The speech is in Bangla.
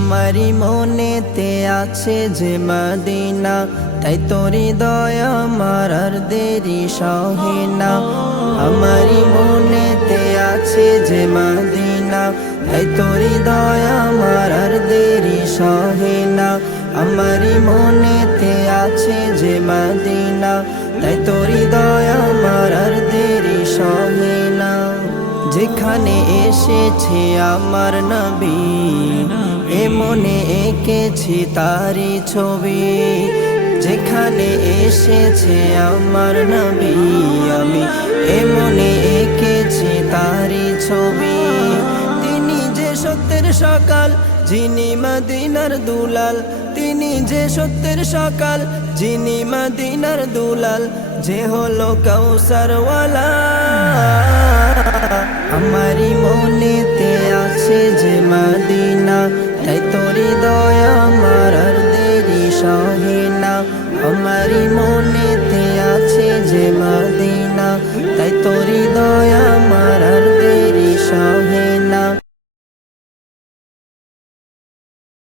আমারি মনেতে আছে যে মদিনা, তাই তোর হৃদয় আমার আর দেরি সহে না। আমারি মনেতে আছে যে মদিনা, তাই তোর হৃদয় আমার আর দেরি সহে না। আমারি মনেতে আছে যে মদিনা, তাই তোর হৃদয় আমার আর দেরি সহে না। যেখানে এসেছে আমার নবী, এ মনে এঁকেছি তারি ছবি। যেখানে এসেছে আমার নবী, আমি এ মনে এঁকেছি তারি ছবি। তিনি যে সত্যের সকাল, যিনি মদিনার দুলাল। তিনি যে সত্যের সকাল, যিনি মদিনার দুলাল। যে হলো কাউসারওয়ালা। আমারি মনেতে আছে যে মদিনা, তাই তোর হৃদয় আমার আর দেরি সহে না। আমারি মনেতে আছে যে মদিনা, তাই তোর